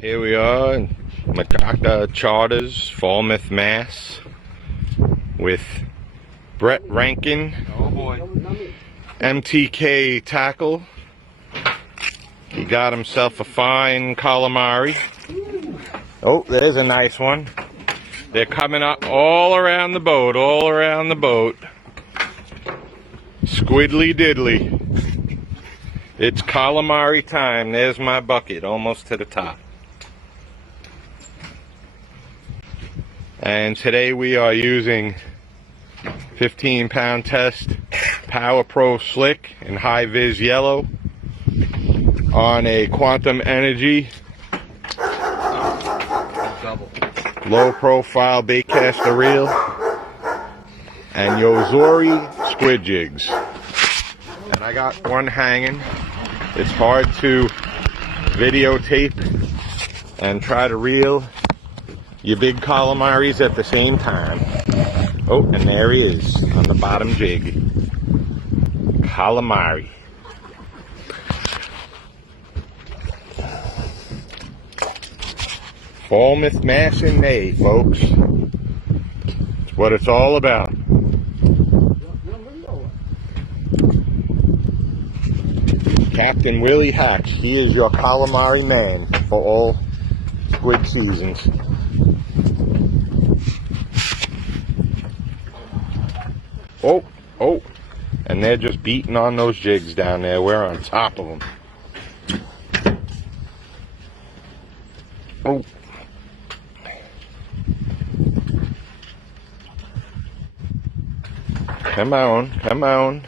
Here we are in Macaca Charters, Falmouth, Mass, with Brett Rankin, Oh boy. MTK tackle. He got himself a fine calamari. Oh, there's a nice one. They're coming up all around the boat, all around the boat. Squidly diddly. It's calamari time. There's my bucket, almost to the top. And today we are using 15-pound test Power Pro Slick in high vis yellow on a Quantum Energy low profile baitcaster reel and Yozori squid jigs. And I got one hanging. It's hard to videotape and try to reel your big calamaris at the same time. Oh, and there he is on the bottom jig. Calamari. Falmouth, Mass in May, folks. It's what it's all about. Captain Willie Hacks, he is your calamari man for all squid seasons. Oh, oh, and they're just beating on those jigs down there. We're on top of them. Oh. Come on, come on.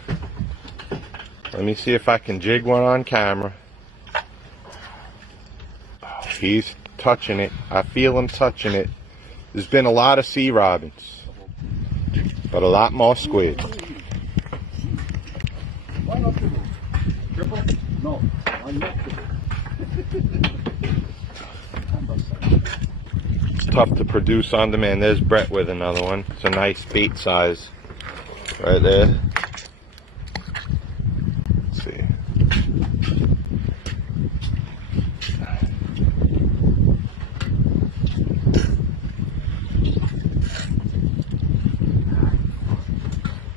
Let me see if I can jig one on camera. Oh, he's touching it. I feel him touching it. There's been a lot of sea robins, but a lot more squid. It's tough to produce on demand. There's Brett with another one. It's a nice bait size right there. Let's see.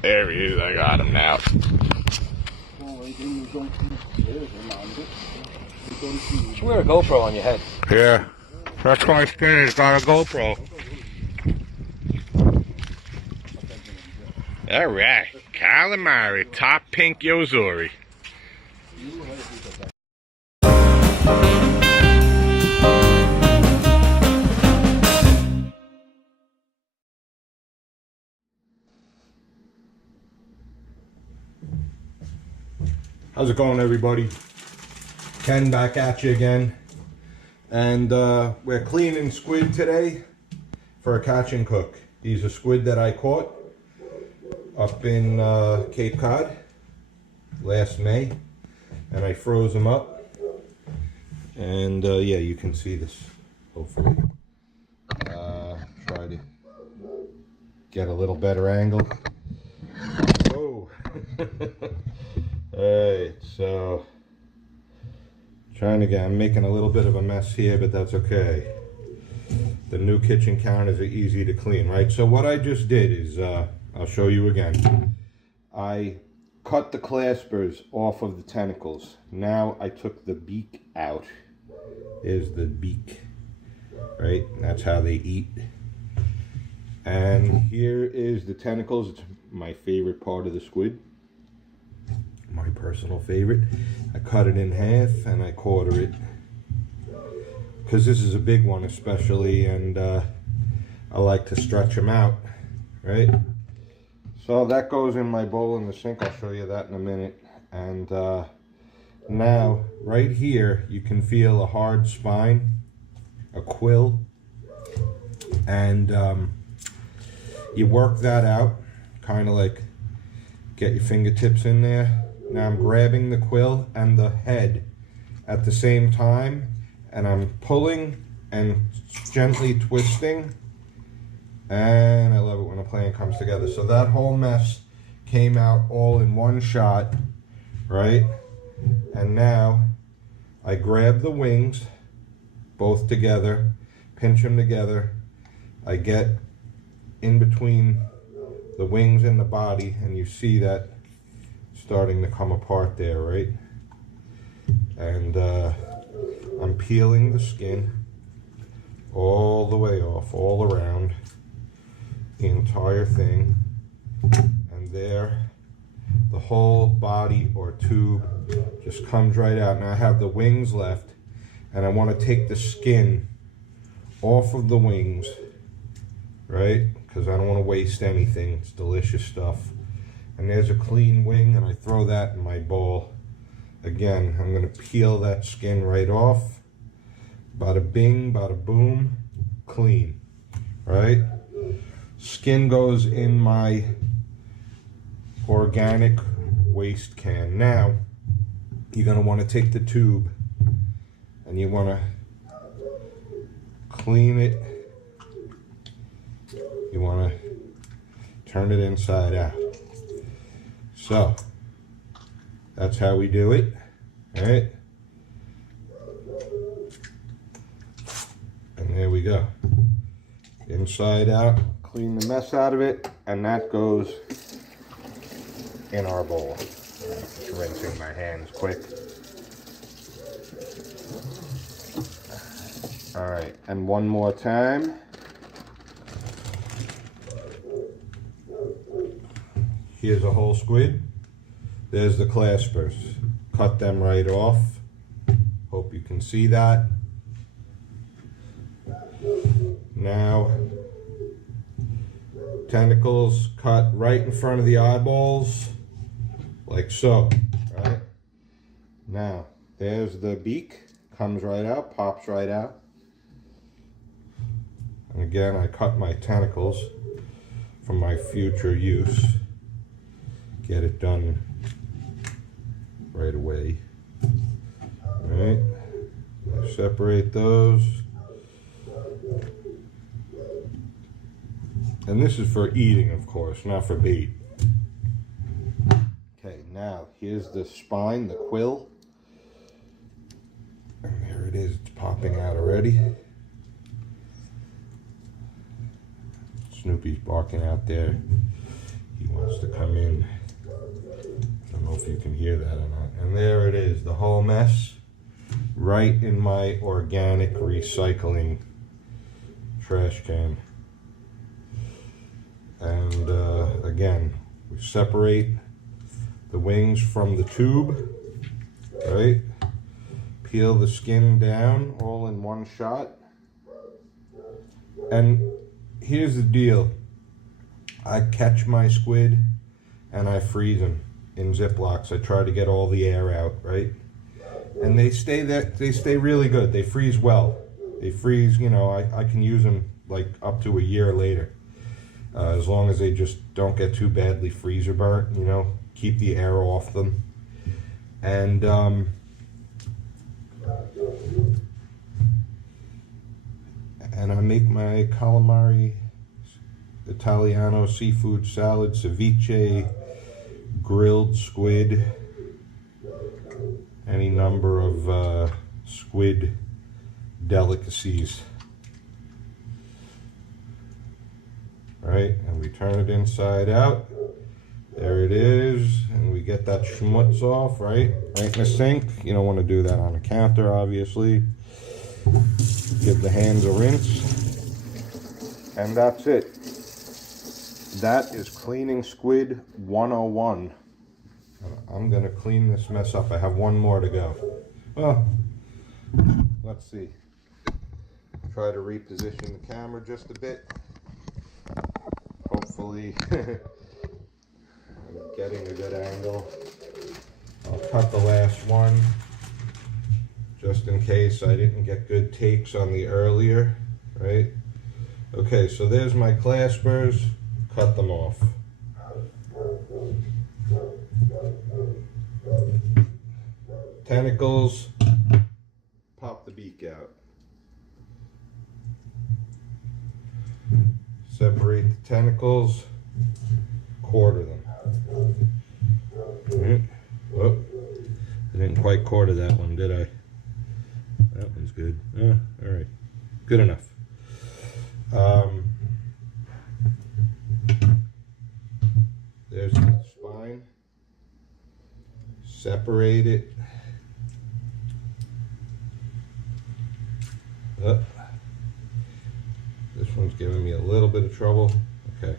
There he is. I got him now. You should wear a GoPro on your head. Yeah, that's my spinner. It's got a GoPro. All right, calamari, top pink Yozori. How's it going, everybody? Ken back at you again. And we're cleaning squid today for a catch and cook. These are squid that I caught up in Cape Cod last May, and I froze them up. And yeah, you can see this, hopefully. Try to get a little better angle. Oh. Alright, so I'm making a little bit of a mess here, but that's okay. The new kitchen counters are easy to clean, right? So what I just did is, I'll show you again. I cut the claspers off of the tentacles. Now I took the beak out. There's the beak, right? That's how they eat. And here is the tentacles. It's my favorite part of the squid. My personal favorite. I cut it in half and I quarter it, because this is a big one especially, and I like to stretch them out, right? So that goes in my bowl in the sink. I'll show you that in a minute. And now right here you can feel a hard spine, a quill, and you work that out, kind of like get your fingertips in there. Now I'm grabbing the quill and the head at the same time, and I'm pulling and gently twisting, and I love it when a plan comes together. So that whole mess came out all in one shot, right? And now I grab the wings, both together, pinch them together. I get in between the wings and the body, and you see that starting to come apart there, right? And I'm peeling the skin all the way off, all around the entire thing, and there the whole body or tube just comes right out. Now I have the wings left, and I want to take the skin off of the wings, right? Because I don't want to waste anything. It's delicious stuff. And there's a clean wing, and I throw that in my bowl. Again, I'm going to peel that skin right off. Bada bing, bada boom, clean, right? Skin goes in my organic waste can. Now, you're going to want to take the tube and you want to clean it. You want to turn it inside out. So, that's how we do it, all right? And there we go. Inside out, clean the mess out of it, and that goes in our bowl. Just rinsing my hands quick. All right, and one more time. Here's a whole squid. There's the claspers. Cut them right off. Hope you can see that. Now, tentacles cut right in front of the eyeballs, like so, right? Now, there's the beak. Comes right out, pops right out. And again, I cut my tentacles for my future use. Get it done right away. All right, I separate those. And this is for eating, of course, not for bait. Okay, now here's the spine, the quill. And there it is, it's popping out already. Snoopy's barking out there. He wants to come in. I don't know if you can hear that or not. And there it is, the whole mess, right in my organic recycling trash can. And again, we separate the wings from the tube, right? Peel the skin down all in one shot. And here's the deal. I catch my squid and I freeze them in Ziplocs. I try to get all the air out, right? And they stay really good. They freeze well. They freeze, you know, I can use them like up to a year later. As long as they just don't get too badly freezer burnt, you know, keep the air off them. And I make my calamari Italiano seafood salad, ceviche, grilled squid, any number of squid delicacies. Right, and we turn it inside out. There it is, and we get that schmutz off, right in the sink. You don't want to do that on the counter, obviously. Give the hands a rinse, and that's it. That is cleaning squid 101. I'm gonna clean this mess up. I have one more to go. Well, let's see. Try to reposition the camera just a bit. Hopefully I'm getting a good angle. I'll cut the last one just in case I didn't get good takes on the earlier, right? Okay, so there's my claspers. Cut them off. Tentacles, pop the beak out. Separate the tentacles, quarter them. Right. Oh, I didn't quite quarter that one, did I? that one's good. All right, good enough. There's the spine. Separate it. This one's giving me a little bit of trouble. Okay.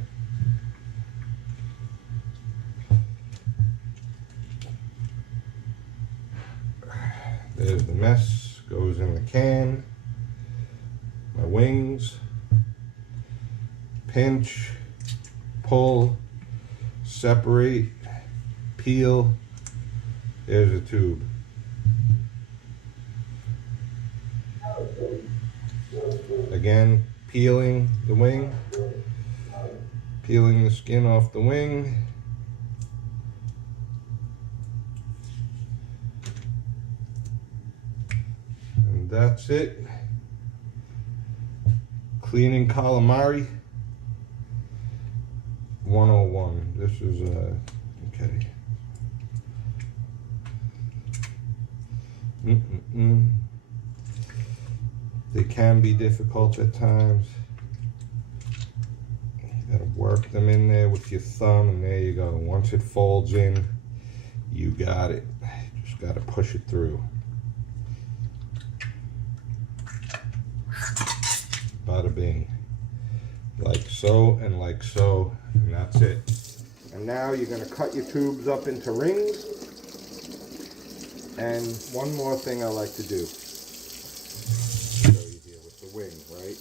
There's the mess, goes in the can. My wings. Pinch, pull, separate, peel. There's a tube. Again, peeling the wing, peeling the skin off the wing. And that's it. Cleaning calamari 101. This is okay. They can be difficult at times. You gotta work them in there with your thumb, and there you go. Once it folds in, you got it. Just gotta push it through. Bada bing. Like so and like so, and that's it. And now you're gonna cut your tubes up into rings. And one more thing I like to do. Show you here with the wing, right?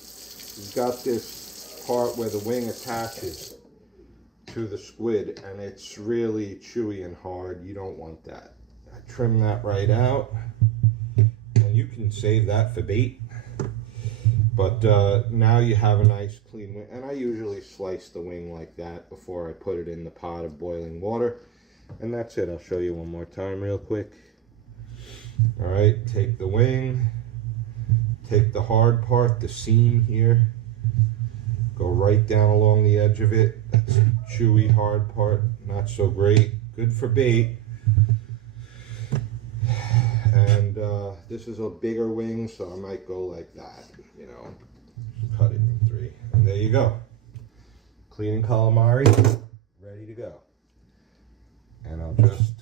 You've got this part where the wing attaches to the squid, and it's really chewy and hard. You don't want that. I trim that right out, and you can save that for bait. But now you have a nice clean wing, and I usually slice the wing like that before I put it in the pot of boiling water. And that's it. I'll show you one more time real quick. All right, take the wing, take the hard part, the seam here, go right down along the edge of it. That's the chewy, hard part, not so great. Good for bait. And this is a bigger wing, so I might go like that, you know, cut it in 3. And there you go. Cleaning calamari, ready to go. And I'll just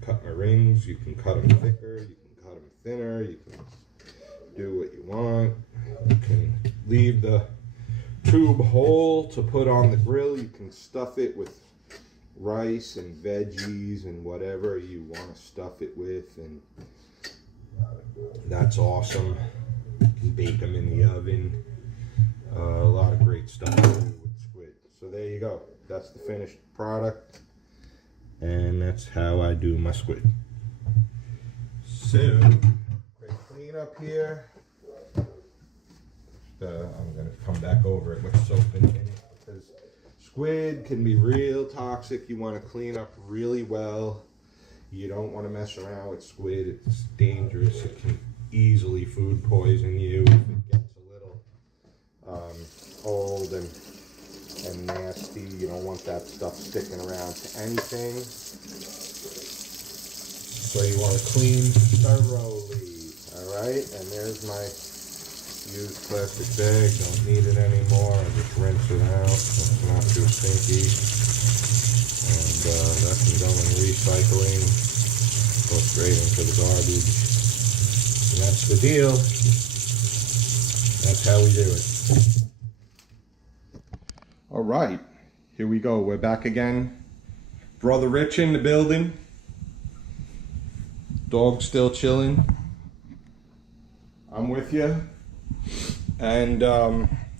cut my rings. You can cut them thicker, you can cut them thinner, you can do what you want. You can leave the tube whole to put on the grill. You can stuff it with rice and veggies and whatever you want to stuff it with, and that's awesome. You can bake them in the oven. A lot of great stuff to do with squid. So there you go. That's the finished product, and that's how I do my squid. So, quick cleanup here. I'm going to come back over it with soap in it, because squid can be real toxic. You want to clean up really well. You don't want to mess around with squid. It's dangerous. It can easily food poison you if it gets a little old and nasty. You don't want that stuff sticking around to anything. So you want to clean thoroughly. Alright, and there's my used plastic bag. Don't need it anymore. I just rinse it out so it's not too stinky. And that can go in recycling. Go straight into the garbage. And that's the deal. That's how we do it. Alright, here we go. We're back again. Brother Rich in the building. Dog still chilling. I'm with you. And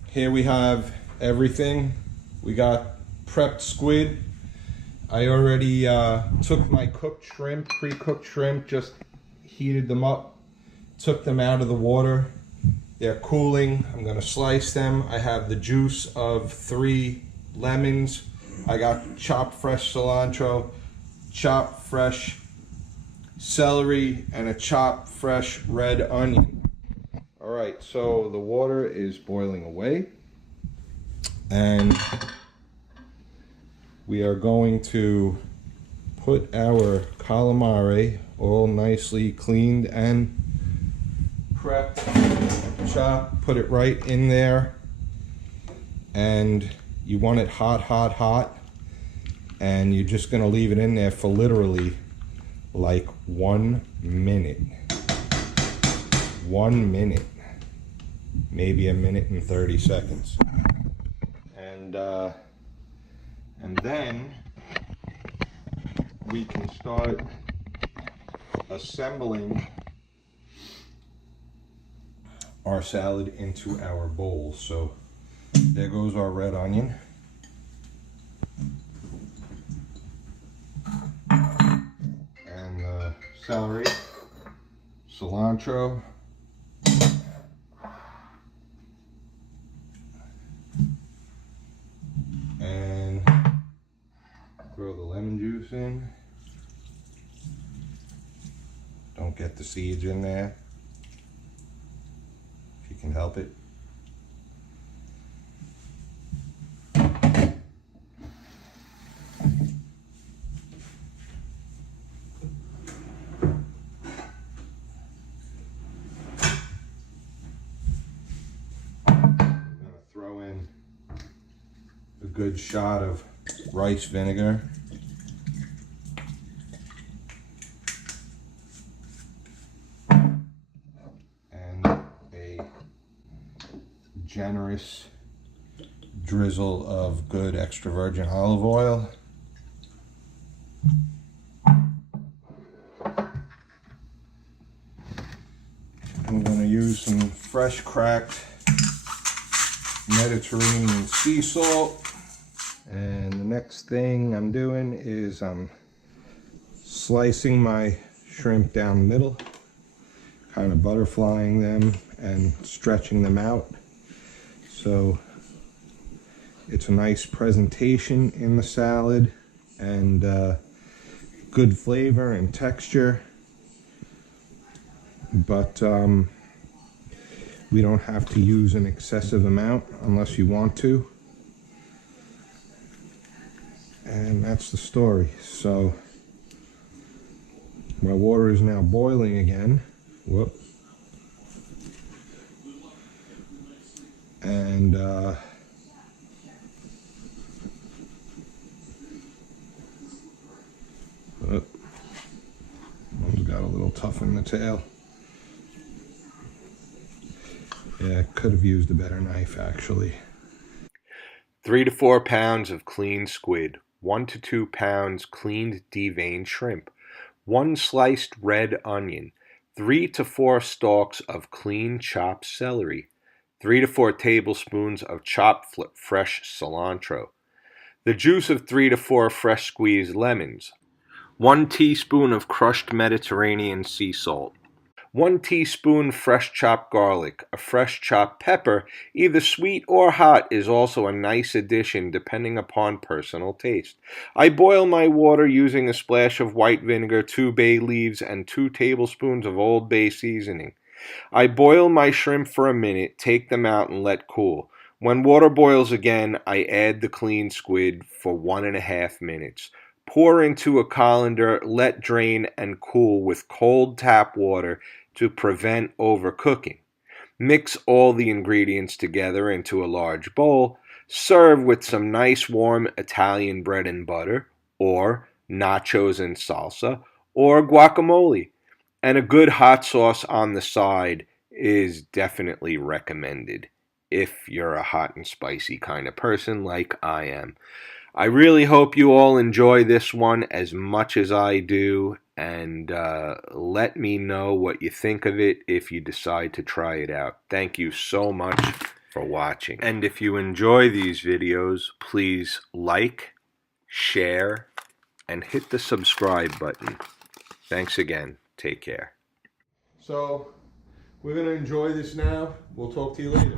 here we have everything. We got prepped squid. I already took my cooked shrimp, pre-cooked shrimp, just heated them up, took them out of the water. They're cooling. I'm gonna slice them. I have the juice of 3 lemons. I got chopped fresh cilantro, chopped fresh celery, and a chopped fresh red onion. All right, so the water is boiling away, and we are going to put our calamari all nicely cleaned and prepped, chopped, put it right in there, and you want it hot, hot, hot, and you're just gonna leave it in there for literally like 1 minute. 1 minute, maybe 1:30 minutes. And then we can start assembling our salad into our bowl. So there goes our red onion. And celery, cilantro, and throw the lemon juice in. Don't get the seeds in there if you can help it. Throw in a good shot of rice vinegar. And a generous drizzle of good extra virgin olive oil. I'm going to use some fresh cracked Mediterranean sea salt. And the next thing I'm doing is I'm slicing my shrimp down the middle, kind of butterflying them and stretching them out. So it's a nice presentation in the salad and good flavor and texture. But we don't have to use an excessive amount unless you want to. And that's the story. So my water is now boiling again. Whoop. And one's got a little tough in the tail. Yeah, I could have used a better knife actually. 3 to 4 pounds of cleaned squid, 1 to 2 pounds cleaned deveined shrimp, 1 sliced red onion, 3 to 4 stalks of clean chopped celery, 3 to 4 tablespoons of chopped fresh cilantro, the juice of 3 to 4 fresh squeezed lemons, 1 teaspoon of crushed Mediterranean sea salt, 1 teaspoon fresh chopped garlic. A fresh chopped pepper, either sweet or hot, is also a nice addition depending upon personal taste. I boil my water using a splash of white vinegar, 2 bay leaves, and 2 tablespoons of Old Bay seasoning. I boil my shrimp for a minute, take them out, and let cool. When water boils again, I add the cleaned squid for 1.5 minutes. Pour into a colander, let drain, and cool with cold tap water to prevent overcooking. Mix all the ingredients together into a large bowl. Serve with some nice warm Italian bread and butter, or nachos and salsa, or guacamole. And a good hot sauce on the side is definitely recommended if you're a hot and spicy kind of person like I am. I really hope you all enjoy this one as much as I do, and let me know what you think of it if you decide to try it out. Thank you so much for watching. And if you enjoy these videos, please like, share, and hit the subscribe button. Thanks again. Take care. So, we're going to enjoy this now. We'll talk to you later.